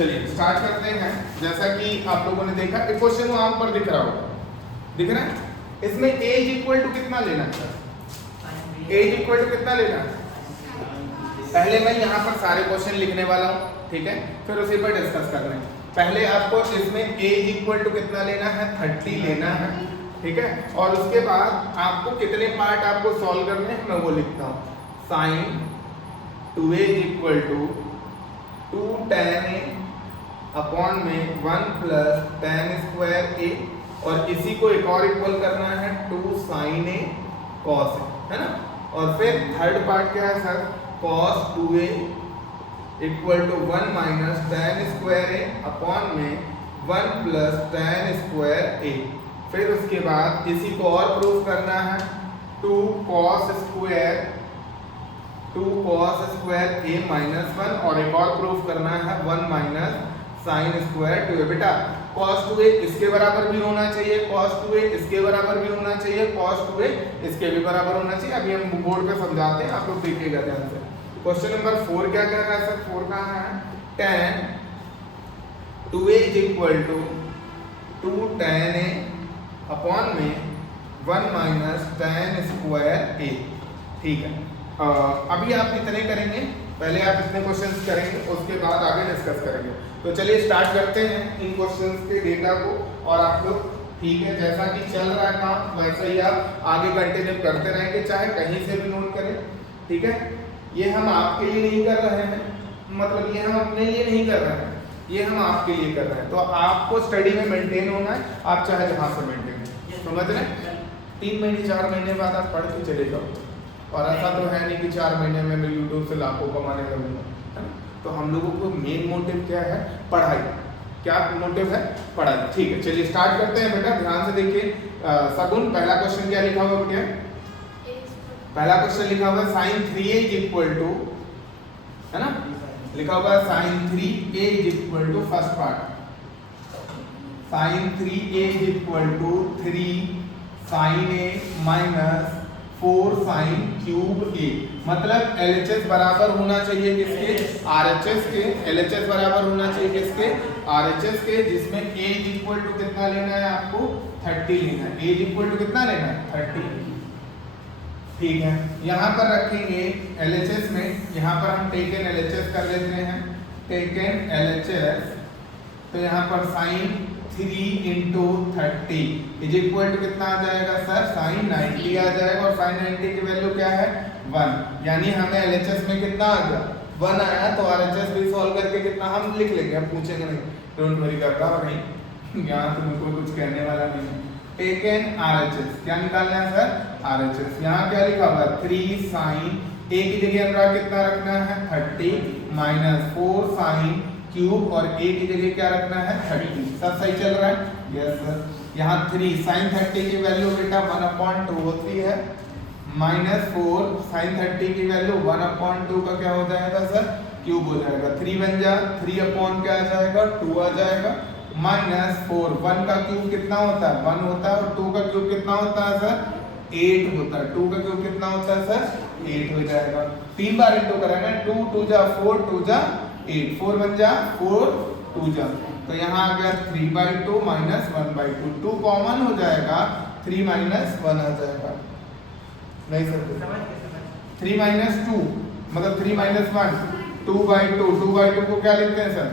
चलिए स्टार्ट करते हैं। जैसा कि आप लोगों ने देखा एक क्वेश्चन वहां पर दिख रहा होगा, दिख रहा है? इसमें a इज इक्वल टू कितना लेना है? a इज इक्वल टू कितना लेना है? पहले मैं यहाँ पर सारे क्वेश्चन लिखने वाला हूँ, ठीक है, फिर उसी पर डिस्कस कर रहे हैं। पहले आपको इसमें a इज इक्वल टू कितना लेना है? 30 लेना है, ठीक है। और उसके बाद आपको कितने पार्ट आपको सॉल्व करने हैं मैं वो लिखता हूँ। Sine 2a is equal to 2 tan a upon में 1 प्लस tan स्क्वायर a, और इसी को एक और इक्वल करना है 2 sin a cos a, है ना। और फिर थर्ड पार्ट क्या है sir? cos 2a equal to 1 minus tan square a upon में 1 प्लस tan स्क्वायर a। फिर उसके बाद इसी को और प्रूफ करना है 2 cos स्क्वायर a माइनस 1, और एक और प्रूफ करना है 1 माइनस साइन स्क्वायर 2a। बेटा cos 2a इसके बराबर भी होना चाहिए, cos 2a इसके बराबर भी होना चाहिए, cos 2a इसके भी बराबर होना चाहिए। अभी हम बोर्ड पे समझाते हैं, आप लोग देखिएगा ध्यान से। क्वेश्चन नंबर 4 क्या कह रहा है सर? 4 कहाँ है? tan 2a is equal to 2 tan a upon में 1 माइनस tan स्क्वायर a, ठीक है। अभी आप इतने करेंगे, पहले आप इतने क्वेश्चंस करेंगे, उसके बाद आगे डिस्कस करेंगे। तो चलिए स्टार्ट करते हैं इन क्वेश्चंस के डेटा को, और आप लोग ठीक है जैसा कि चल रहा है काम वैसा ही आप आगे कंटिन्यू करते रहेंगे, चाहे कहीं से भी नोट करें, ठीक है। ये हम आपके लिए नहीं कर रहे हैं, मतलब ये हम अपने लिए नहीं कर रहे हैं, ये हम आपके लिए कर रहे हैं। तो आपको स्टडी में मेंटेन होना है, आप चाहे जहाँ से मेंटेन, समझ रहे हैं? 3 महीने 4 महीने बाद आप पढ़ के चले जाओ, और ऐसा तो है नहीं कि 4 महीने में मैं यूट्यूब से लाखों कमाने लगूंगा, है ना। तो हम लोगों को मेन मोटिव क्या है? पढ़ाई। क्या मोटिव है? पढ़ाई, ठीक है। चलिए स्टार्ट करते हैं बेटा, ध्यान से देखिए। सगुन पहला क्वेश्चन क्या लिखा हुआ क्या? पहला क्वेश्चन लिखा हुआ है sine 3a is equal to, है ना, लिखा हुआ है sine 3a is equal to first part, sine 3a is equal to 3 sin a minus 4 sin cube a। मतलब LHS बराबर होना चाहिए किसके? RHS के। LHS बराबर होना चाहिए किसके? RHS के, जिसमें a इज इक्वल टू कितना लेना है आपको? 30 लेना है। a इज इक्वल टू कितना लेना है? 30, ठीक है। यहाँ पर रखेंगे LHS में, यहाँ पर हम टेकन LHS कर लेते हैं, टेकन LHS। तो यहाँ पर sine 3 into 30 is equal to कितना आ जाएगा सर? साइन 90 आ जाएगा, और साइन 90 की वैल्यू क्या है? 1। यानी हमें LHS में कितना आ गया? 1 आया। तो RHS भी सॉल्व करके कितना हम लिख लेंगे, हम पूछेंगे नहीं, डोंट वरी करता और नहीं, यहाँ तो मुझको कुछ कहने वाला नहीं है। टेकन RHS, क्या निकालना है सर? RHS। यहाँ क्या लिखा हुआ है? 3 साइन a की जगह हमरा कितना रखना है? 30 माइनस 4 साइन क्यूब, और a की जगह क्या रखना है? 30। सब सही चल रहा है? Yes sir. यहाँ 3 साइन 30 की वैल्यू बेटा 1/2 होती है, माइनस 4 साइन 30 की वैल्यू 1/2 का क्या हो जाएगा सर? क्यूब हो जाएगा। 3 बन जा, 3 अपॉन क्या आ जाएगा? 2 आ जाएगा, माइनस 4। 1 का क्यूब कितना होता है? 1 होता है, और 2 का क्यूब कितना होता है सर? 8 होता है। 2 का क्यूब कितना होता है सर? 8 हो जाएगा। 3 बार इंटू करेंगे, 2 2 जा 4, 2 जा 8, 4 बन जा 4, 2 जा, तो यहाँ आ गया 3/2 माइनस 1/2। 2 कॉमन हो जाएगा, 3 माइनस 1 आ जाएगा। नहीं सर, 3 माइनस 2 मतलब 3 माइनस 1, 2/2। 2/2 को क्या लिखते हैं सर?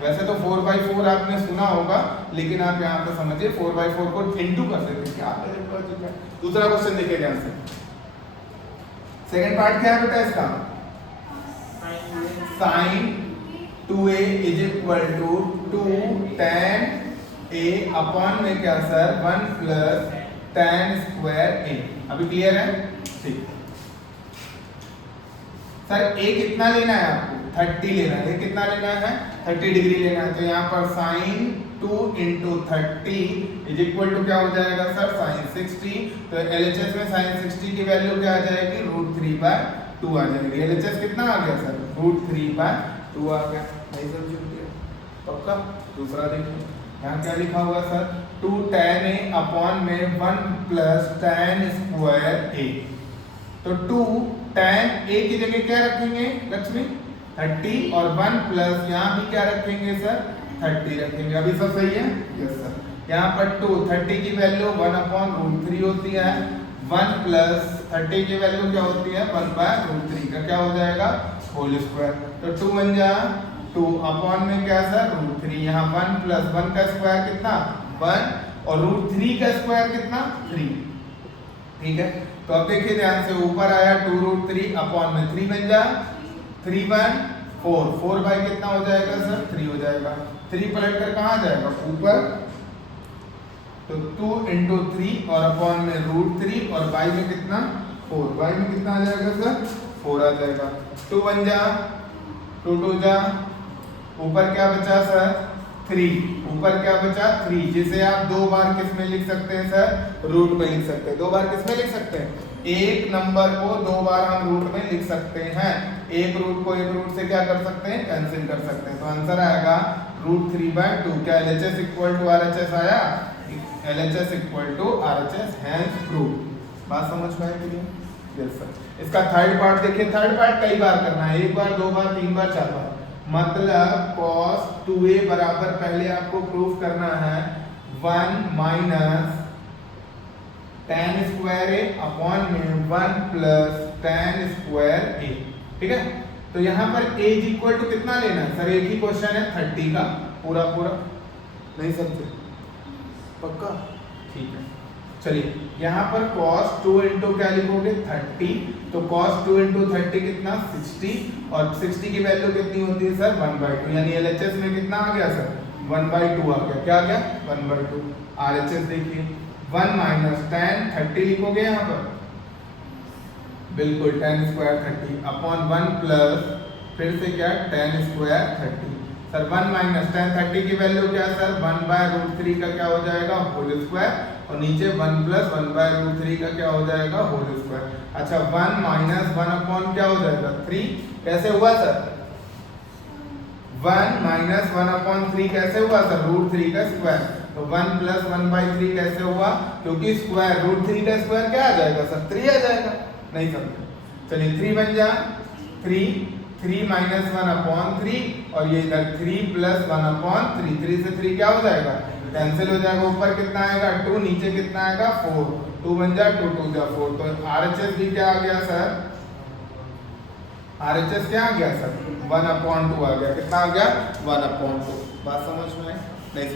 वैसे तो 4/4 आपने सुना होगा, लेकिन आप यहाँ पे समझिए 4/4 को इंटू कर देते हैं। क्या दूसरा क्वेश्चन देखिए ध्यान से। सेकंड पार्ट क्या है बेटा इसका? Sine 2a is equal to 2 tan a upon में क्या sir? 1 plus tan square a। अभी क्लियर है? ठीक सर। a कितना लेना है आपको? 30 लेना है। a कितना लेना है? 30 डिग्री लेना है। तो यहाँ पर sine 2 into 30 is equal to क्या हो जाएगा सर? साइन 60। तो LHS में साइन 60 की वैल्यू क्या आ जाएगी? √3/2 आ जाएगी। LHS कितना आ गया सर? √3/2 आ गया। नहीं समझिए पक्का? दूसरा देखिए, यहाँ क्या लिखा हुआ सर? 2 tan a अपॉन में 1 प्लस tan स्क्वायर a। तो 2 tan a की जगह क्या रखेंगे लक्ष्मी? 30 और 1 प्लस यहाँ भी क्या रखेंगे सर 30 रखेंगे। अभी सब सही है? Yes sir. यहाँ पर 2 30 की वैल्यू 1/√3 होती है। 1 प्लस 30 की वैल्यू क्या होती है 1/√3 का क्या हो जाएगा होल स्क्वायर। तो 2 बन जा 2 अपॉन में क्या सर √3। यहाँ 1 प्लस 1 का स्क्वायर कितना 1 और √3 का स्क्वायर कितना 3। ठीक है, तो अब देखिए ध्यान से ऊपर आया 2√3 अपॉन में 3 बन जा 3 1 4 4 बाई कितना हो जाएगा सर 3 हो जाएगा। 3 पलट कर कहाँ जाएगा ऊपर, तो 2 × 3 और अपॉन में √3 और बाई में कितना 4। बाई में कितना आ जाएगा सर 4 आ जाएगा। 2 बन जा 2 2 जा ऊपर क्या बचा सर 3 ऊपर क्या बचा 3 जिसे आप दो बार किस में लिख सकते हैं सर रूट में लिख सकते हैं। दो बार किस में लिख सकते हैं एक नंबर को दो बार हम रूट में लिख सकते हैं। एक रूट को एक रूट से क्या कर सकते हैं कैंसिल कर सकते हैं। तो आंसर आएगा √3/2। क्या LHS = RHS आया? LHS = RHS hence prove. बात समझ में आई कि यस सर। इसका थर्ड पार्ट देखिए, थर्ड पार्ट कई बार करना है, एक बार दो बार तीन बार चार बार। मतलब cos 2a बराबर पहले आपको प्रूफ करना है 1 minus tan square a upon में 1 प्लस tan स्क्वायर a। ठीक है, तो यहाँ पर a इक्वल टू कितना लेना है सर, एक ही क्वेश्चन है 30 का पूरा पूरा नहीं समझे पक्का? ठीक है, चलिए यहाँ पर cos 2 इंटू क्या लिखोगे 30, तो cos 2 इंटू 30 कितना 60 और 60 की वैल्यू कितनी होती है सर 1/2। यानी LHS में कितना आ गया सर 1/2 आ गया। क्या आ गया 1/2। RHS देखिए 1 माइनस tan 30 लिखोगे यहाँ पर बिल्कुल tan स्क्वायर 30 अपॉन 1 प्लस फिर से क्या tan square 30। Sir 1 minus tan 30 की वैल्यू क्या है सर 1/√3 का क्या हो जाएगा होल स्क्वायर और नीचे 1 प्लस 1/√3 का क्या हो जाएगा होल स्क्वायर। अच्छा 1 माइनस 1 अपॉन क्या हो जाएगा 3। कैसे हुआ सर 1 माइनस 1 अपॉन 3 कैसे हुआ सर √3 का स्क्वायर। तो 1 प्लस 1/3 कैसे हुआ क्योंकि स्क्वायर √3 का स्क्वायर क्या आ जाएगा सर 3 आ जाएगा। नहीं समझे, चलिए 3 बन जा 3 माइनस 1 अपॉन 3 और ये इधर 3 प्लस 1 अपॉन 3। 3 से 3 क्या हो जाएगा कैंसिल हो जाएगा। ऊपर कितना आएगा 2 नीचे कितना आएगा 4। 2 बन जा 2 2 जा 4। तो RHS भी क्या आ गया सर RHS क्या आ गया सर 1/2 आ गया। कितना आ गया 1/2। बात समझ में आई? नहीं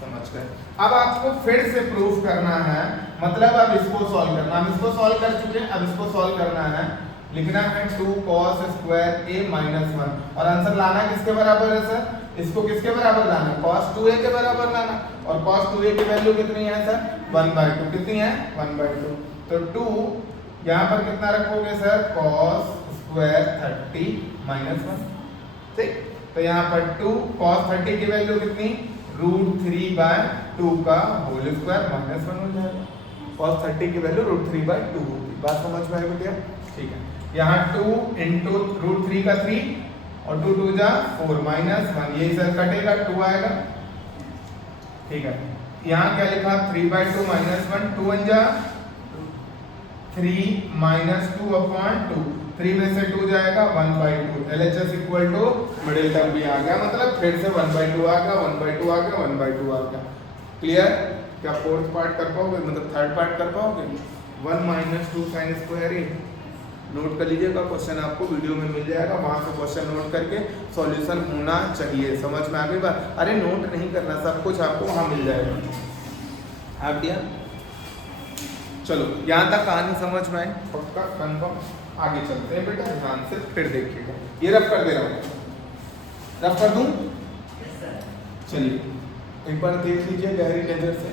समझ गए। अब आपको फिर से प्रूफ करना है, मतलब अब इसको सॉल्व करना। हम इसको सॉल्व कर चुके हैं, अब इसको सॉल्व करना है। लिखना है 2 cos स्क्वायर a माइनस 1 और आंसर लाना किसके बराबर है सर, इसको किसके बराबर लाना है cos 2a के बराबर लाना। और cos 2a की वैल्यू कितनी है सर 1/2। कितनी है 1/2। तो 2 यहाँ पर कितना रखोगे सर cos स्क्वायर 30 माइनस 1। ठीक, तो यहाँ पर 2 cos 30 की वैल्यू कितनी √3/2 का होल स्क्वायर माइनस 1 हो जाएगा। cos 30 की वैल्यू √3/2 होगी। बात समझ में आई बेटा? ठीक है, यहाँ 2 इंटू √3 का 3 और 2 2 जा 4 माइनस 1। यही सर कटेगा 2 आएगा। ठीक है, यहाँ क्या लिखा 3/2 माइनस 1। 2 बन जा 3 माइनस 2 अपॉन 2। 3 में से 2 जाएगा 1/2। LHS = मिडिल टर्म भी आ गया, मतलब फिर से 1/2 आ गया 1/2 आ गया 1/2 आ गया। क्लियर? क्या फोर्थ पार्ट कर पाओगे, मतलब थर्ड पार्ट कर पाओगे? 1 minus 2 sine square a note कर लीजिएगा, क्वेश्चन आपको वीडियो में मिल जाएगा, वहां से क्वेश्चन नोट करके सॉल्यूशन होना चाहिए। समझ में आ गई बात? अरे नोट नहीं करना, सब कुछ आपको वहां मिल जाएगा। आप दिया चलो यहाँ तक कहानी समझ में आई पक्का कंफर्म। आगे चलते हैं बेटा, ध्यान से फिर देखिएगा। ये रफ कर दे रहा हूँ, रफ कर दूं? चलिए एक बार देख लीजिए गहरी नजर से।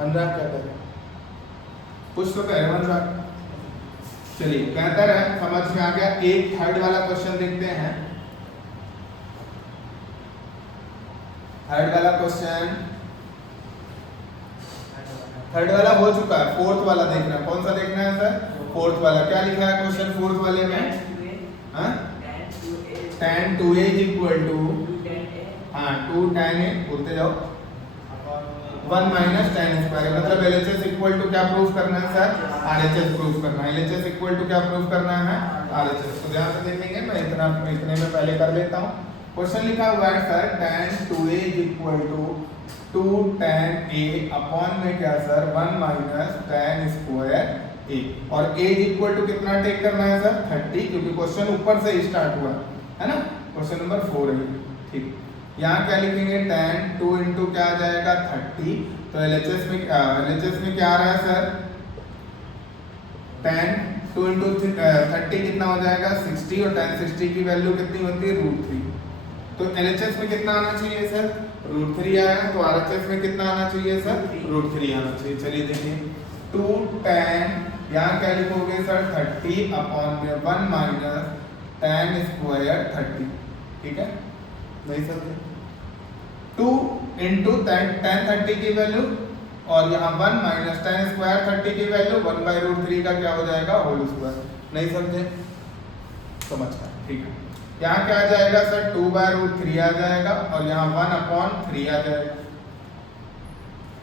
अनुराग क्या कर कुछ तो कह रहे अनुराग। चलिए बेहतर है, समझ में आ गया। एक थर्ड वाला क्वेश्चन देखते हैं। थर्ड वाला क्वेश्चन, थर्ड वाला हो चुका है, फोर्थ वाला देखना है। कौन सा देखना है सर? फोर्थ वाला। क्या लिखा है क्वेश्चन फोर्थ वाले में? tan 2a = 2 tan a बोलते जाओ 1 माइनस tan स्क्वायर, मतलब LHS इक्वल टू क्या प्रूफ करना है सर? RHS प्रूफ करना है। LHS इक्वल टू क्या प्रूफ करना है? RHS। तो ध्यान से देखेंगे, मैं इतने में पहले कर लेता हूँ। क्वेश्चन लिखा हुआ है sir tan 2a equal to 2 tan a upon में क्या sir 1 minus tan square a, और a इक्वल टू कितना टेक करना है सर 30, क्योंकि क्वेश्चन ऊपर से ही स्टार्ट हुआ है ना, क्वेश्चन नंबर 4 है। ठीक, यहाँ क्या लिखेंगे tan 2 इंटू क्या आ जाएगा 30, तो LHS में क्या आ रहा है सर tan 2 इंटू 30 कितना हो जाएगा 60, और tan 60 की वैल्यू कितनी होती है √3, तो LHS में कितना आना चाहिए सर √3 आया, तो RHS में कितना आना चाहिए सर √3 आना चाहिए। चलिए देखिए 2 tan, यहाँ क्या लिखोगे सर 30 अपॉन में 1 माइनस tan स्क्वायर 30, ठीक है, नहीं समझे, 2 इंटू tan 30 की वैल्यू, और यहाँ 1 माइनस tan स्क्वायर 30 की वैल्यू 1/√3 का क्या हो जाएगा होल स्क्वायर। नहीं समझे, समझ गए, ठीक है। यहाँ क्या आ जाएगा सर 2/√3 आ जाएगा, और यहाँ 1/3 आ जाएगा।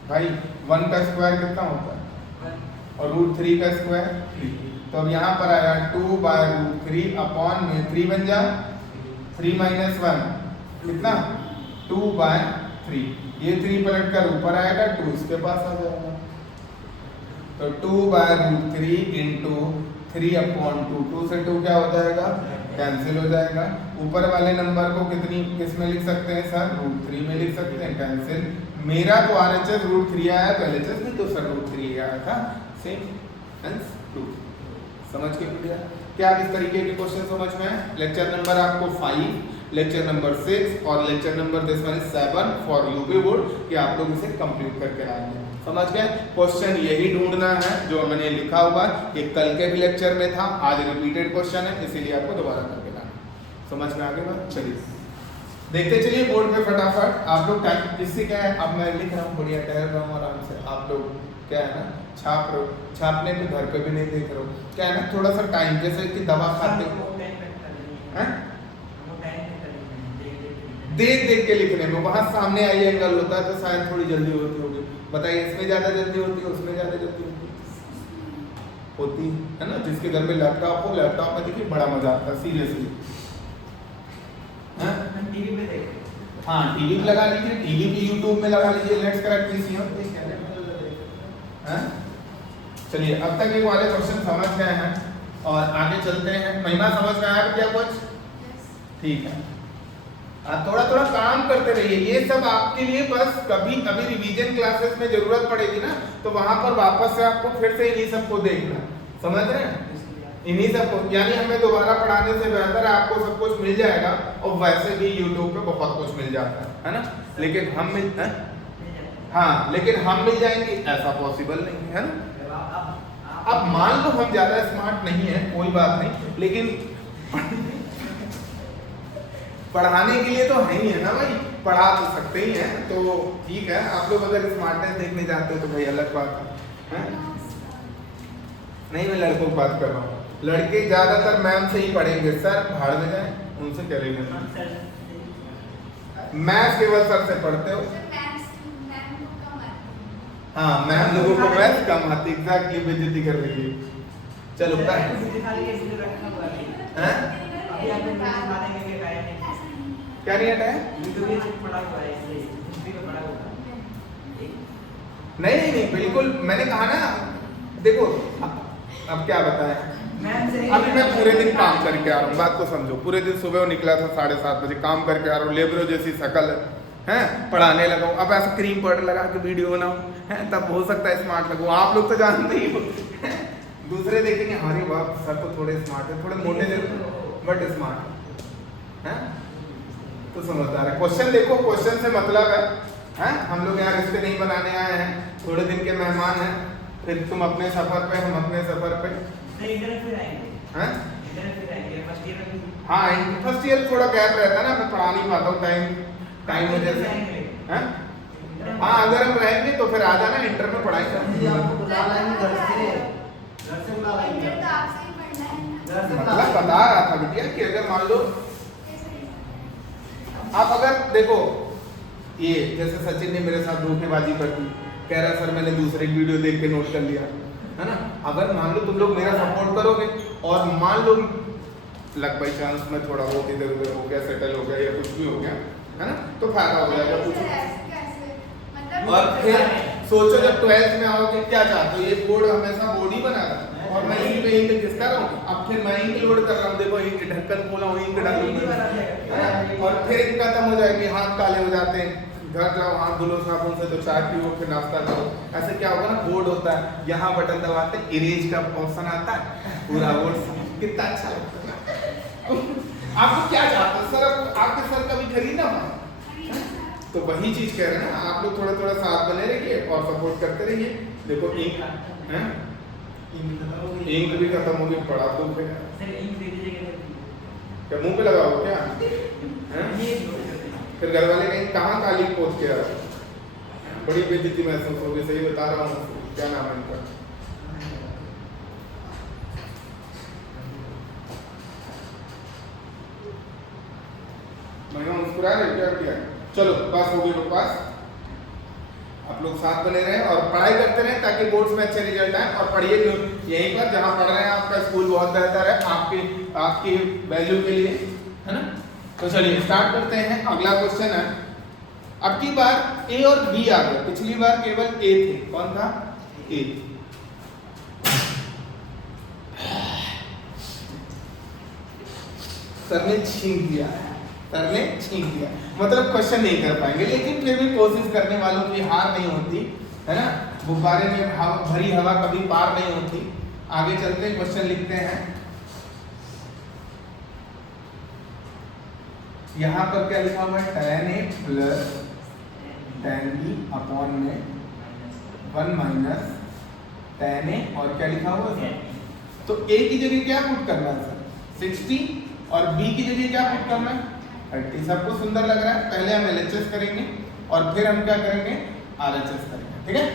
भाई 1 का स्क्वायर कितना होता है और √3 का स्क्वायर 3, तो अब यहाँ पर आया 2/√3 अपॉन में 3 बन जा 3 माइनस 1 कितना 2/3, ये 3 पलट कर ऊपर आएगा, 2 इसके पास आ जाएगा, तो 2/√3 इंटू 3/2, 2 से 2 क्या हो जाएगा कैंसिल हो जाएगा। ऊपर वाले नंबर को किस में लिख सकते हैं सर √3 में लिख सकते हैं, कैंसिल। मेरा तो RHS √3 आया, तो LHS भी तो सर √3 आया था, सेम हेंस प्रूफ। समझ के बढ़िया, क्या इस तरीके के क्वेश्चन समझ में आए? लेक्चर नंबर आपको 5, लेक्चर नंबर 6 और lecture number 7 for UP board कि आप लोग इसे कंप्लीट करके आएंगे। समझ गए? क्वेश्चन यही ढूंढना है जो मैंने लिखा हुआ, ये कल के भी लेक्चर में था, आज रिपीटेड क्वेश्चन है, इसीलिए आपको दोबारा करके लाना। समझ में आ गई बात? चलिए देखते चलिए बोर्ड पे फटाफट। आप लोग टाइप इससे क्या है, अब मैं लिख रहा हूँ बढ़िया टहल रहा हूँ आराम से, आप लोग क्या है ना छाप रहे हो, छापने पे घर पे भी नहीं देख रहे हो, क्या है ना थोड़ा सा टाइम, जैसे कि दवा खाते हो देख देख के लिखने में, वहां सामने आई एंगल होता है तो शायद थोड़ी जल्दी होती होगी। बताइए इसमें ज्यादा जल्दी होती है उसमें ज्यादा जल्दी होती है ना? जिसके घर में लैपटॉप हो, लैपटॉप में देखिए बड़ा मजा आता है सीरियसली। टीवी पे देख, हाँ टीवी पे लगा लीजिए, टीवी पे यूट्यूब में लगा लीजिए, लेट्स करेक्ट पीसी हो। चलिए अब तक ये वाले क्वेश्चन समझ गए हैं और आगे चलते हैं। महिमा समझ में आया क्या कुछ? ठीक है, आप थोड़ा थोड़ा काम करते रहिए, ये सब आपके लिए बस कभी कभी रिवीजन क्लासेस में जरूरत पड़ेगी ना, तो वहां पर वापस से आपको फिर से इन्हीं सबको देखना, समझ रहे हैं? इन्हीं सबको, यानी हमें दोबारा पढ़ाने से बेहतर है आपको सब कुछ मिल जाएगा, और वैसे भी यूट्यूब पे बहुत कुछ मिल जाता है ना, लेकिन हम हाँ लेकिन हम मिल जाएंगे ऐसा पॉसिबल नहीं है ना। अब मान लो हम ज्यादा स्मार्ट नहीं है, कोई बात नहीं, लेकिन पढ़ाने के लिए तो है ही है ना भाई, पढ़ा तो सकते ही हैं, तो ठीक है। आप लोग अगर स्मार्टनेस देखने जाते हो तो भाई अलग बात है, नहीं मैं लड़कों की बात कर रहा हूँ, लड़के ज्यादातर मैम से ही पढ़ेंगे, सर भाड़ में जाए उनसे करेंगे, मैथ केवल सर से पढ़ते हो। हाँ मैम लोगों को मैथ कम आती, एग्जैक्टली बेइज्जती कर रही है। चलो क्या नहीं हटा है? नहीं बिल्कुल, मैंने कहा ना, देखो अब क्या बताएं, अभी मैं पूरे दिन काम करके आ रहा हूँ, बात को समझो, पूरे दिन सुबह निकला था 7:30 बजे, काम करके आ रहा हूँ, लेबरो जैसी शकल है, पढ़ाने लगा हूँ। अब ऐसा क्रीम पाउडर लगा के वीडियो बनाऊँ है, तब हो सकता है स्मार्ट लगूँ, आप लोग तो जानते ही हो। दूसरे देखेंगे हमारे बाप सर तो थोड़े स्मार्ट है, थोड़े मोटे जरूर बट स्मार्ट है, तो समझदार है। क्वेश्चन देखो, क्वेश्चन से मतलब है हम लोग यहाँ रिश्ते नहीं बनाने आए हैं, थोड़े दिन के मेहमान हैं, फिर तुम अपने सफर पे, हम अपने सफर पे। हाँ फर्स्ट ईयर थोड़ा गैप रहता है ना, मैं पढ़ा नहीं पाता हूँ, टाइम वजह से। हाँ अगर हम रहेंगे तो फिर आ जाना, इंटर में पढ़ाएंगे। मतलब बता रहा था बिटिया कि अगर मान लो आप अगर देखो ये जैसे सचिन ने मेरे साथ धोखेबाजी कर दी, कह रहा सर मैंने दूसरे की वीडियो देख के नोट कर लिया, है ना। अगर मान लो तुम लोग मेरा सपोर्ट करोगे और मान लो लक बाई चांस में थोड़ा बहुत इधर उधर हो गया, सेटल हो गया या कुछ भी हो गया, है ना, तो फायदा हो जाएगा कुछ। और फिर सोचो जब 12th में आओगे क्या चाहते हो, ये बोर्ड हमेशा बोर्ड ही बना रहा है और मैं यहीं पे इंक खिसका रहा हूँ। अब फिर मैं इंक लोड कर रहा हूँ, देखो इंक ढक्कन खोला हूँ, इंक डालूंगा और फिर इंक खत्म हो जाएगी, हाथ काले हो जाते हैं, घर जाओ हाथ धुलो साबुन से, तो चाय पियो फिर नाश्ता करो। ऐसे क्या होगा ना, बोर्ड होता है, यहाँ बटन दबाते इरेज का ऑप्शन आता है, पूरा बोर्ड कितना अच्छा लगता है। आपको क्या चाहते हो सर, आपके सर कभी खरीदना पाए, तो वही चीज कह रहे हैं ना, आप लोग थोड़ा थोड़ा साथ बने रहिए और सपोर्ट करते रहिए। देखो इंक है, इंक भी खत्म होगी, बड़ा दुख है। क्या मुंह पे लगाओ क्या है? फिर घर वाले कहीं कहाँ काली पोत के आ, बड़ी बेइज्जती महसूस होगी। सही बता रहा हूँ, क्या नाम है इनका, मैं मुस्कुरा रहे क्या किया। चलो पास हो गए, पास। आप लोग साथ बने रहे और पढ़ाई करते रहे ताकि बोर्ड्स में अच्छे रिजल्ट आए। और पढ़िए यहीं पर जहां पढ़ रहे हैं, आपका स्कूल बहुत बेहतर है आपकी वैल्यू के लिए, है ना। तो चलिए स्टार्ट करते हैं। अगला क्वेश्चन है, अब की बार ए और बी आ गए, पिछली बार केवल ए थे। कौन था? ए। सर ने छीन दिया, सर ने छीन दिया, मतलब क्वेश्चन नहीं कर पाएंगे, लेकिन फिर भी कोशिश करने वालों की हार नहीं होती, है ना। गुब्बारे में भरी हवा कभी पार नहीं होती। आगे चलते हैं, क्वेश्चन लिखते हैं। यहाँ पर क्या लिखा हुआ है? tan a plus tan b upon में 1 माइनस tan a, और क्या लिखा हुआ है? तो a की जगह क्या पुट करना है सर? 60, और b की जगह क्या पुट करना है? 30। सबको सुंदर लग रहा है। पहले हम LHS करेंगे और फिर हम क्या करेंगे? RHS करेंगे, ठीक है।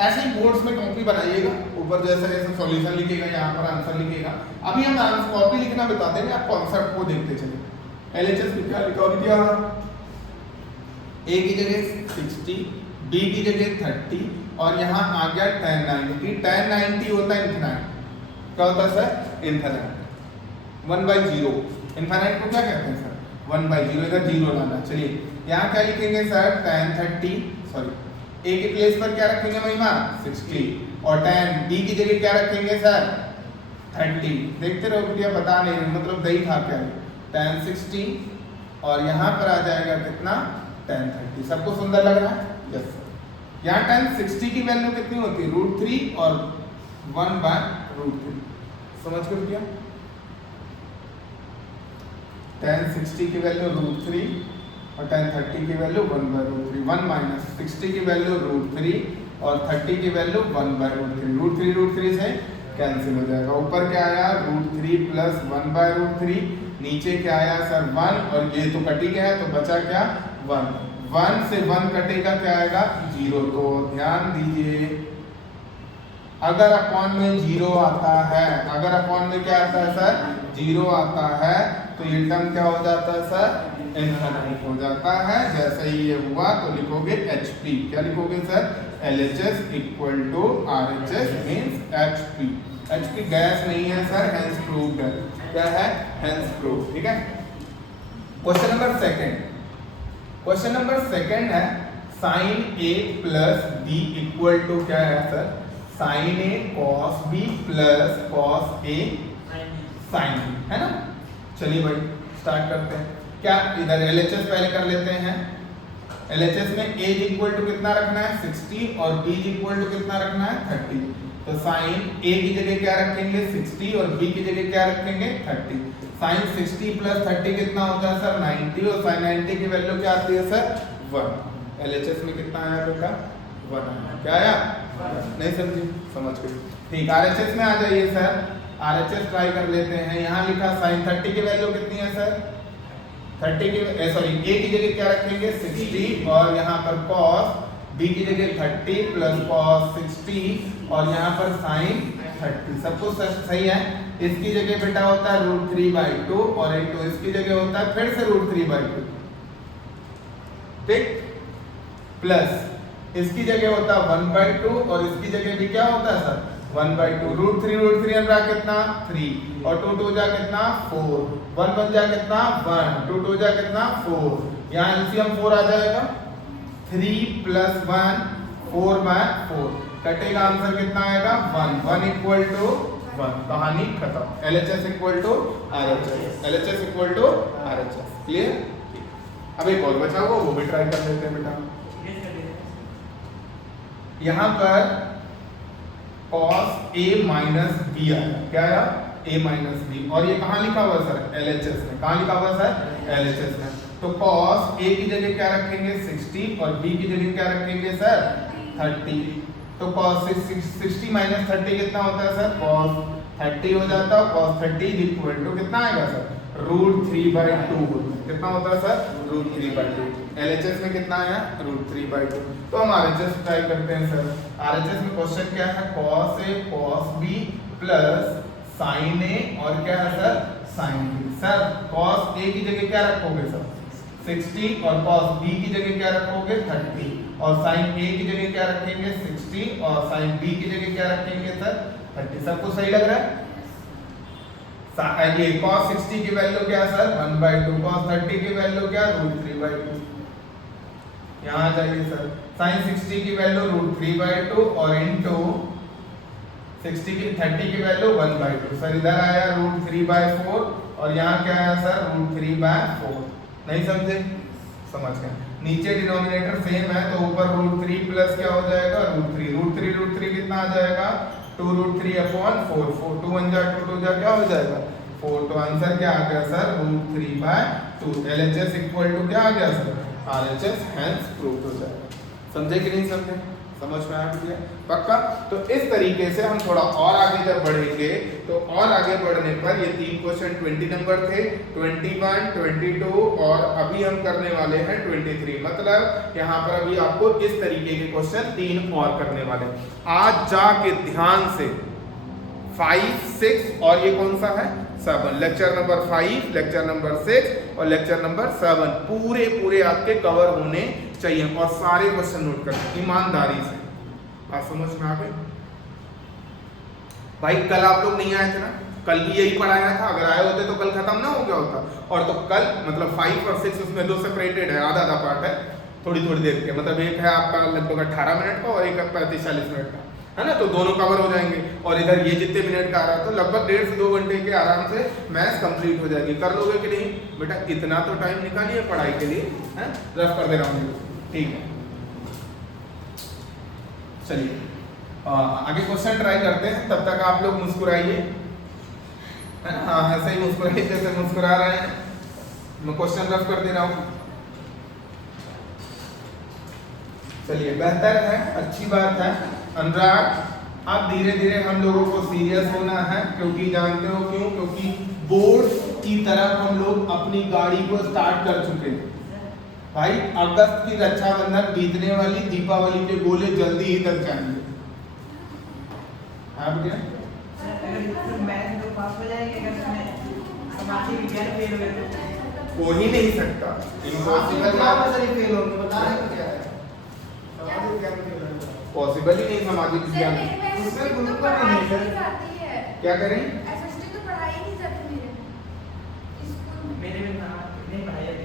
ऐसे ही बोर्ड्स में कॉपी बनाइएगा, ऊपर जैसे जैसे सॉल्यूशन लिखेगा, यहाँ पर आंसर लिखेगा। अभी हम कॉपी लिखना बता देंगे, आप कॉन्सेप्ट को देखते चलिए। LHS में क्या लिखा दिया? A की जगह 60, B की जगह 30, और यहाँ आ गया tan 90। tan 90 होता है इन्फिनाइट। क्या होता है सर? इन्फिनाइट। 1/0। इन्फिनाइट को क्या कहते हैं सर? 1/0। इधर 0 लाना। चलिए यहाँ क्या लिखेंगे सर? tan 30, सॉरी A के प्लेस पर क्या रखेंगे महिमा? 60, और tan B की जगह क्या रखेंगे सर? 30। देखते रहो बिटिया, बता नहीं रहे, मतलब दही खा के आए। tan 60, और यहाँ पर आ जाएगा कितना? tan 30। सबको सुंदर लग रहा है? Yes sir. यहाँ tan 60 की वैल्यू कितनी होती है? √3 और 1/√3। समझ कर दिया? tan 60 की वैल्यू √3 और tan 30 की वैल्यू 1/√3। 1 माइनस 60 की वैल्यू √3 और 30 की वैल्यू 1/√3। √3 से कैंसिल हो जाएगा। ऊपर क्या आया? √3 प्लस 1/√3। नीचे क्या आया सर? 1, और ये तो कट ही गया है, तो बचा क्या? 1। 1 से 1 कटेगा, क्या आएगा? 0। तो ध्यान दीजिए, अगर अपॉन में 0 आता है, अगर अपॉन में क्या आता है सर? 0 आता है, तो ये टर्म क्या हो जाता है सर? इनफिनिट हो जाता है। जैसे ही ये हुआ तो लिखोगे HP। क्या लिखोगे sir? LHS equal to RHS means HP। HP gas नहीं है सर, हेंस प्रूव्ड है। क्या है? हेंस प्रूव्ड, ठीक है। Question number second. Question number second है, sin A plus B equal to क्या है sir? sin A cos B plus cos A sin B, है ना। चलिए भाई स्टार्ट करते हैं। क्या इधर LHS पहले कर लेते हैं। LHS में A इक्वल टू कितना रखना है? 60, और B इक्वल टू कितना रखना है? 30। तो sin A की जगह क्या रखेंगे? 60, और B की जगह क्या रखेंगे? 30। sin 60 प्लस 30 कितना होता है सर? 90, और sin 90 की वैल्यू क्या आती है सर? 1। LHS में कितना आया बेटा? 1 आया। क्या आया? नहीं समझी? समझ गए, ठीक। RHS में आ जाइए सर। RHS ट्राई कर लेते हैं। यहाँ लिखा sin 30 की वैल्यू कितनी है सर? 30 की सॉरी A की जगह क्या रखेंगे? 60, और यहाँ पर cos, B की जगह 30 प्लस cos 60, और यहाँ पर sin 30। सब कुछ सही है। इसकी जगह बेटा होता है √3/2, और एक तो इसकी जगह होता है फिर से √3/2, ठीक। प्लस इसकी जगह होता 1/2 और इसकी जगह भी क्या होता है सर 1/2 √3 अंदर कितना 3 और 2 2 जा कितना 4 1 1 जा कितना 1 2 2 जा कितना 4 यहाँ एलसीएम 4 आ जाएगा 3 + 1 4/4 कटेगा आंसर कितना आएगा 1 1 = 1 कहानी खत्म LHS = RHS LHS = RHS clear. अब एक और बचा हुआ वो भी ट्राई कर लेते हैं बेटा। यहां पर cos A - B आया क्या आया A - B और ये कहां लिखा हुआ सर LHS में कहां लिखा हुआ सर LHS में। तो cos A की जगह क्या रखेंगे 60 और B की जगह क्या रखेंगे सर 30। तो cos 60 - 30 कितना होता है सर cos 30 हो जाता है। cos 30 = कितना आएगा सर √3/2 कितना होता है सर √3/2। LHS में कितना आया √3/2। तो हम RHS ट्राई करते हैं सर। RHS में क्वेश्चन क्या है cos A cos B + sin A और क्या है sir sin B। Sir cos A की जगह क्या रखोगे सर 60 और cos B की जगह क्या रखोगे 30 और sin A की जगह क्या रखेंगे 60 और sin B की जगह क्या रखेंगे सर 30। सबको सही लग रहा है। ये cos 60 की वैल्यू क्या है सर 1/2 cos 30 की वैल्यू क्या √3/2 यहाँ आ जाइए सर। sin 60 की वैल्यू √3/2 और इनटू 60 की 30 की वैल्यू 1/2 सर इधर आया √3/4 और यहाँ क्या आया सर √3/4। नहीं समझे समझ गए। नीचे डिनोमिनेटर सेम है तो ऊपर √3 प्लस क्या हो जाएगा √3 कितना आ जाएगा 2√3/4 4 2 1 जा 2 2 जा क्या हो जाएगा 4। तो आंसर क्या आ गया सर √3/2। LHS = क्या आ गया सर RHS हेंस प्रूव हो जाएगा। समझे कि नहीं समझे समझ में आ गया पक्का। तो इस तरीके से हम थोड़ा और आगे जब बढ़ेंगे तो और आगे बढ़ने पर ये 3 क्वेश्चन 20 नंबर थे 21 22 और अभी हम करने वाले हैं 23। मतलब यहाँ पर अभी आपको इस तरीके के क्वेश्चन 3 और करने वाले। आज जाके ध्यान से 5 6 और ये कौन सा है 7 लेक्चर नंबर 5 लेक्चर नंबर 6 और लेक्चर नंबर 7 पूरे आपके कवर होने चाहिए और सारे क्वेश्चन नोट करना ईमानदारी से। बात समझ में आ गई भाई। कल आप लोग नहीं आए थे ना कल भी यही पढ़ाया था। अगर आए होते तो कल खत्म ना हो गया होता। और तो कल मतलब 5 और 6 उसमें 2 सेपरेटेड है आधा पार्ट है थोड़ी देर के। मतलब एक है आपका लगभग 18 मिनट का और एक 35-40 मिनट का है ना। तो दोनों कवर हो जाएंगे और इधर ये जितने मिनट का आ रहा है तो लगभग 1.5 से 2 घंटे के आराम से मैथ्स कंप्लीट हो जाएगी। कर लोगे कि नहीं बेटा। इतना तो टाइम निकालिए पढ़ाई के लिए है। रफ कर दे रहा हूँ ठीक है। चलिए आगे क्वेश्चन ट्राई करते हैं। तब तक आप लोग मुस्कुराइए है ना। हाँ ऐसे ही मुस्कुराइए जैसे मुस्कुरा रहे हैं। मैं क्वेश्चन रफ कर दे रहा हूँ। चलिए बेहतर है अच्छी बात है। अनुराग अब धीरे धीरे हम लोगों को सीरियस होना है क्योंकि जानते हो क्यों क्योंकि बोर्ड की तरफ हम लोग अपनी गाड़ी को स्टार्ट कर चुके हैं भाई। अगस्त की रक्षाबंधन बीतने वाली दीपावली के गोले जल्दी ही तक जाएंगे। हाँ बेटा हो ही नहीं सकता पॉसिबल ही नहीं सामाजिक विज्ञान क्या करें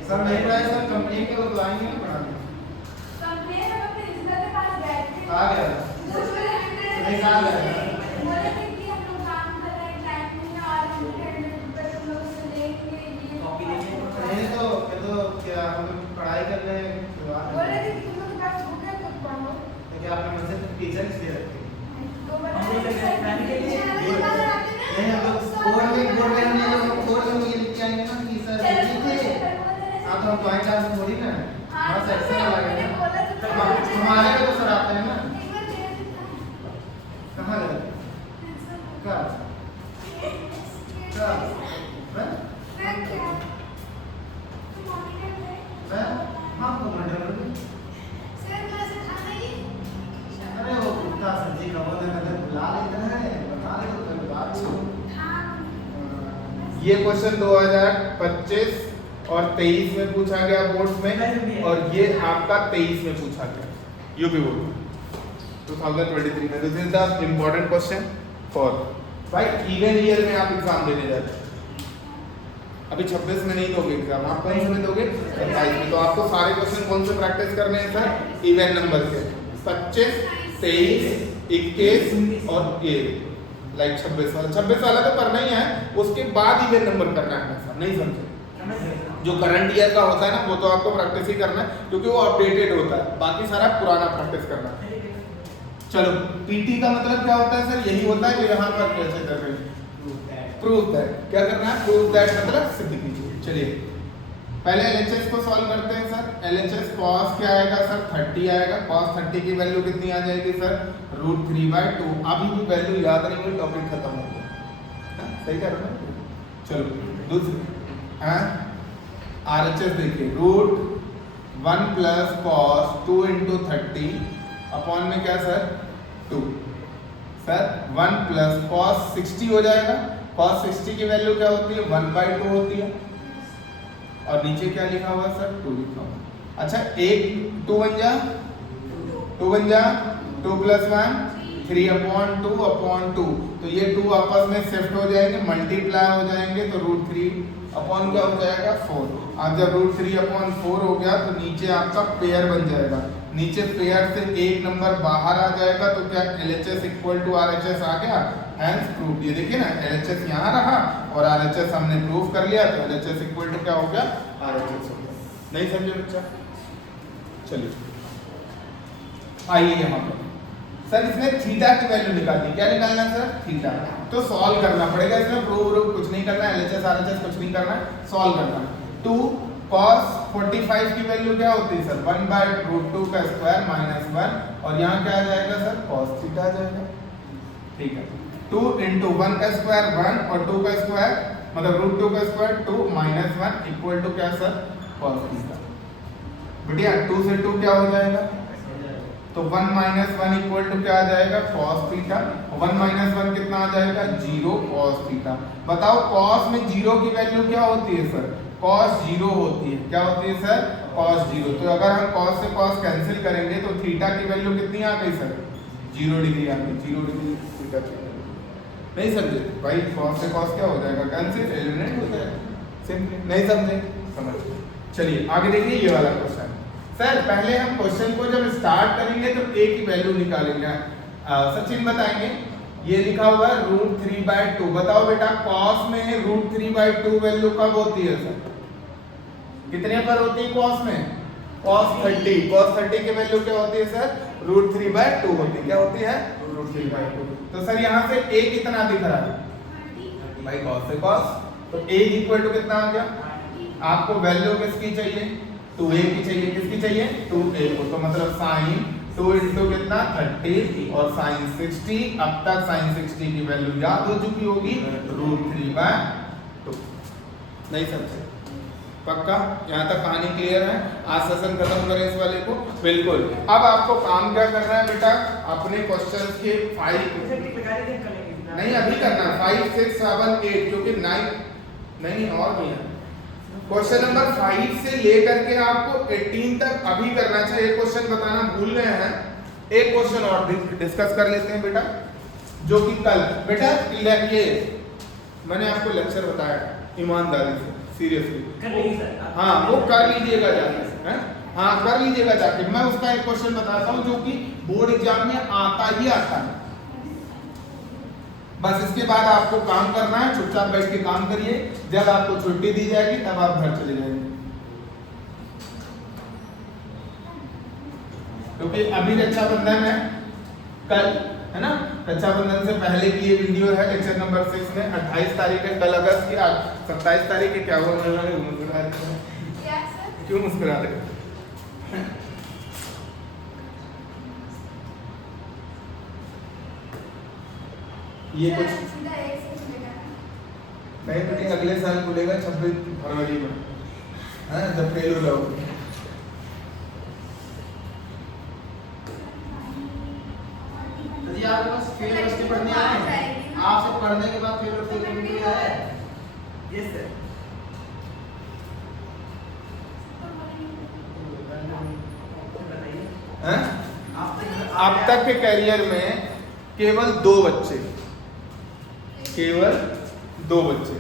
सर नहीं पढ़ाया सर कंप्लेन के लोग आएंगे ना पढ़ाने कंप्लेन अब प्रिंसिपल के पास बैठे आ गया नहीं आ गया बोले थे कि हम लोग काम कर रहे हैं टाइम नहीं है और हम लोग से लेंगे ये कॉपी लेंगे नहीं तो क्या हम लोग पढ़ाई कर रहे हैं बोले थे कि तुम लोग के पास बुक है तो पढ़ो लेकिन आपने मुझसे तो टीचर इसलिए रखते तो हम लोग नहीं हम लोग बोर्ड में हम लोग बोर्ड में ये लिख के आएंगे ना कि सर हाँ तो हम तो चांस थोड़ी ना हाँ सर ऐसे लगे ना हमारे को तो सर आते हैं ना कहाँ गए क्या क्या हाँ तो मंडल अरे वो कुत्ता सब्जी का बोलने का बुला लेता है बता ले तो बात ये क्वेश्चन 2025 और 23 में पूछा गया बोर्ड्स में और ये आपका 23 में पूछा गया। यूपी बोर्ड 2023 में। This is the important question for भाई इवन ईयर में आप एग्जाम देने जाते हैं। अभी 26 में नहीं दोगे एग्जाम, आप कौन से में दोगे? 27 में। तो आपको सारे क्वेश्चन कौन से प्रैक्टिस करने हैं सर? इवन नंबर के 25, 23, 21 और 1 लाइक 26 वाला तो करना ही है, उसके बाद इवन नंबर करना है सर। नहीं समझे? जो करंट ईयर का होता है ना वो तो आपको प्रैक्टिस ही करना है क्योंकि वो अपडेटेड होता है, बाकी सारा पुराना प्रैक्टिस करना है। चलो पीटी का मतलब क्या होता है सर? यही होता है जो यहाँ पर कैसे कर रहे हैं, प्रूफ दैट। क्या करना है? प्रूफ दैट मतलब सिद्ध कीजिए। चलिए पहले एलएचएस को सॉल्व करते हैं सर। एलएचएस कॉस क्या आएगा सर? 30 आएगा। कॉस 30 की वैल्यू कितनी आ जाएगी सर? √3/2। अभी भी वैल्यू याद नहीं हुई, टॉपिक खत्म हो गया। सही कर रहे हैं? चलो दूसरी आरएचएस देखिए, √1 प्लस कॉस 2 × 30 अपॉन में क्या सर? 2 सर 1 प्लस कॉस 60 हो जाएगा। कॉस 60 की वैल्यू क्या होती है? 1/2 होती है। और नीचे क्या लिखा हुआ सर? 2 लिखा हुआ। अच्छा 2 बन जा 2 + 1 3/2/2। तो ये 2 आपस में शिफ्ट हो जाएंगे, मल्टीप्लाई हो जाएंगे, तो √3 अपॉन क्या हो जाएगा? 4। अब जब √3/4 हो गया तो नीचे आपका पेयर बन जाएगा। नीचे पेयर से एक नंबर बाहर आ जाएगा तो क्या LHS = RHS आ गया? Hence proof. ये देखिए ना, LHS यहाँ रहा और RHS हमने प्रूफ कर लिया तो LHS = क्या हो गया? RHS हो गया। नहीं समझे बच्चा? चलिए आइए यहाँ पर सर इसमें थीटा की वैल्यू निकालनी। क्या निकालना है सर? थीटा। तो सॉल्व करना पड़ेगा इसमें, प्रूफ कुछ नहीं करना है, LHS RHS कुछ नहीं करना है, सॉल्व करना है। 2 cos 45 की वैल्यू क्या होती है सर? 1/√2 का स्क्वायर -1 और यहाँ क्या आ जाएगा सर? cos थीटा आ जाएगा। ठीक है। 2 × 1 का स्क्वायर 1 और 2 का स्क्वायर मतलब √2 का स्क्वायर 2 -1 इक्वल टू क्या सर? cos theta. बेटिया 2 से 2 क्या हो जाएगा? तो 1 - 1 इक्वल टू क्या आ जाएगा? cos theta. 1 - 1 कितना आ जाएगा? 0 cos थीटा। बताओ cos में 0 की वैल्यू क्या होती है सर? cos 0 होती है। क्या होती है सर? cos 0। तो अगर हम cos से cos कैंसिल करेंगे तो थीटा की वैल्यू कितनी आ गई सर? 0 डिग्री आ गई। 0 डिग्री थीटा की वैल्यू। नहीं समझे भाई? cos से cos क्या हो जाएगा? कैंसिल, एलिमिनेट हो जाएगा। सिंपली। नहीं समझे? समझ। चलिए आगे देखिए ये वाला क्वेश्चन। सर पहले हम क्वेश्चन को जब स्टार्ट करेंगे तो a की वैल्यू निकालेंगे। सचिन बताएंगे। ये लिखा हुआ है √3/2। बताओ बेटा cos में √3/2 वैल्यू कब होती है सर? कितने पर होती है cos में? cos 30। cos 30 की वैल्यू क्या होती है सर? √3/2 होती है। क्या होती है? √3/2। तो सर यहाँ से a कितना दिख रहा है भाई? cos से cos, तो a = कितना आ गया? आपको वैल्यू किसकी चाहिए? 2a की चाहिए। किसकी चाहिए? 2a को। तो मतलब sin 2 × कितना? 30 और sin 60। अब तक sin 60 की वैल्यू याद हो चुकी होगी, √3/2। नहीं समझे? पक्का? यहाँ तक कहानी क्लियर है? आज सेशन खत्म करें इस वाले को। बिल्कुल। अब आपको काम क्या करना है बेटा? अपने क्वेश्चंस के 5 नहीं अभी करना 5, 6, 7, 8 क्योंकि 9 नहीं और भी है। क्वेश्चन नंबर 5 से लेकर के आपको 18 तक अभी करना चाहिए। क्वेश्चन बताना भूल गए हैं, एक क्वेश्चन और डिस्कस कर लेते हैं बेटा, जो कि कल बेटा ये मैंने आपको लेक्चर बताया ईमानदारी से, सीरियसली। हाँ वो कर लीजिएगा जाके, हाँ कर लीजिएगा जाके। मैं उसका एक क्वेश्चन बताता हूँ जो कि बोर्ड एग्जाम में आता ही आता है। बस इसके बाद आपको काम करना है, चुपचाप बैठ के काम करिए। जब आपको छुट्टी दी जाएगी तब आप घर चले जाएंगे, क्योंकि अभी रक्षाबंधन है कल, है ना? रक्षाबंधन से पहले की ये वीडियो है लेक्चर नंबर 6 में। 28 तारीख है कल अगस्त की, आज 27 तारीख है। क्या हुआ? मुस्कुरा रहे हो? क्यों मुस्कुरा रहे हो? ये कुछ नहीं बेटे, अगले साल खुलेगा 26 फरवरी में, है जब फेल हो जाओगे। आपके पास फेल यूनिवर्सिटी पढ़ने आए हैं, आपसे पढ़ने के बाद फेल यूनिवर्सिटी है। Yes sir. हैं? अब तक के कैरियर में केवल 2 बच्चे, केवल 2 बच्चे,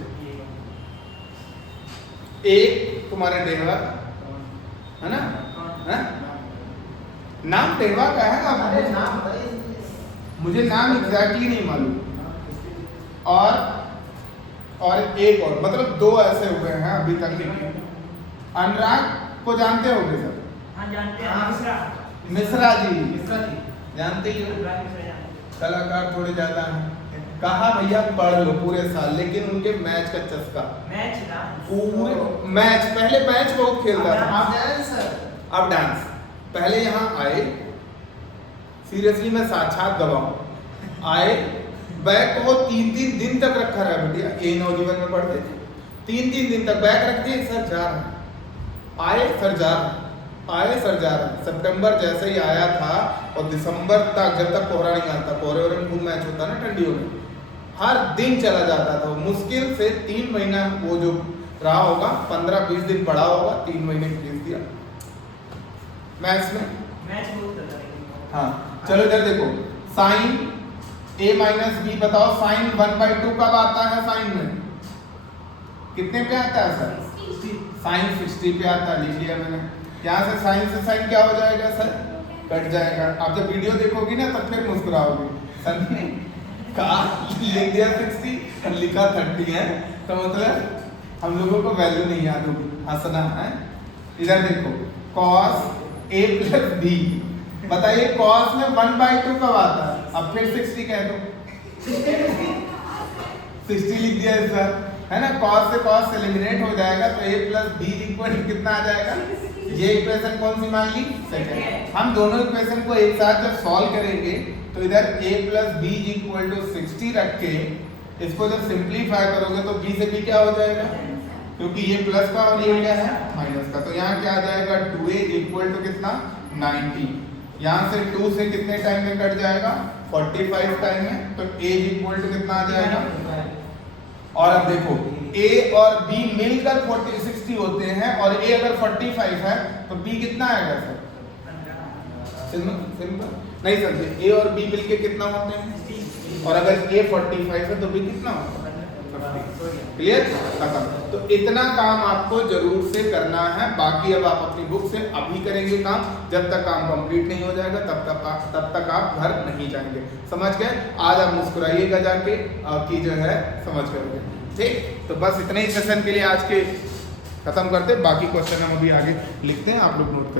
एक तुम्हारे टेहवा है ना, है? नाम टेहवा का है अरे आप, नाम बताइए। मुझे नाम एग्जैक्टली नहीं मालूम। और एक और, मतलब 2 ऐसे हुए हैं अभी तक के। अनुराग को जानते होंगे सर? हाँ जानते हैं, मिश्रा जी मिश्रा जी जानते ही हो, मिश्रा। कलाकार थोड़े ज्यादा हैं। कहा भैया पढ़ लो पूरे साल, लेकिन उनके मैच का चस्का, मैच ना पूरे मैच, पहले मैच बहुत खेलता था, आप जाए सर। अब डांस। पहले यहाँ आए, सीरियसली मैं साक्षात गवाह हूँ, आए बैग को 3-3 दिन तक रखा रहा बेटिया, ये नौजीवन में पढ़ते थे, 3-3 दिन तक बैग रख दिए, सर जा रहे हैं, आए सर जा रहे हैं, आए सर जा रहे हैं। सितंबर जैसे ही आया था और दिसंबर तक, जब तक कोहरा नहीं आता, कोहरे में खूब मैच होता ना ठंडियों में, हर दिन चला जाता था। मुश्किल से 3 महीना वो जो रहा होगा, 15-20 दिन पढ़ा होगा, 3 महीने फीस दिया मैथ्स में। मैच बहुत अच्छा है। हाँ चलो इधर देखो, साइन a माइनस बी, बताओ साइन 1/2 कब आता है? साइन में कितने पे आता है सर? साइन 60 पे आता है, लिख लिया मैंने। यहाँ से साइन क्या हो जाएगा सर? कट जाएगा। आप जब वीडियो देखोगी ना तब फिर मुस्कुराओगी, सर ने कहा लिख दिया 60 लिखा 30 है, तो मतलब हम लोगों को वैल्यू नहीं याद होगी, हंसना है। इधर देखो cos a प्लस b, बताइए cos में 1/2 कब आता है? अब फिर 60 कह दो 60 लिख दिया इस बार, है ना। cos से cos एलिमिनेट हो जाएगा, तो a प्लस b इक्वल कितना आ जाएगा? ये इक्वेशन कौन सी मान ली? सेकंड। हम दोनों इक्वेशन को एक साथ जब सॉल्व करेंगे तो इधर a plus b equal to 60 रख के इसको जब सिंप्लीफाई करोगे तो b से b क्या हो जाएगा? क्योंकि ये प्लस का और ये क्या है? माइनस का। तो यहाँ क्या आ जाएगा? 2a इक्वल टू कितना? 90। यहाँ से 2 से कितने टाइम में कट जाएगा? 45 टाइम में। तो a इक्वल टू कितना आ जाएगा? और अब देखो a और b मिलकर 60 होते हैं, और a अगर 45 है तो b कितना आएगा सर? सिंपल नहीं समझे, a और b मिलके कितना होते हैं? और अगर a 45 है तो b कितना होता है? क्लियर? खत्म। तो इतना काम आपको जरूर से करना है, बाकी अब आप अपनी बुक से अभी करेंगे काम, जब तक काम कंप्लीट नहीं हो जाएगा तब तक आप घर नहीं जाएंगे। समझ गए? आज आप मुस्कुराइएगा जाके, आपकी जो है समझ करोगे। ठीक, तो बस इतने ही सेशन के लिए आज के खत्म करते, बाकी क्वेश्चन हम अभी आगे लिखते हैं, आप लोग नोट करें।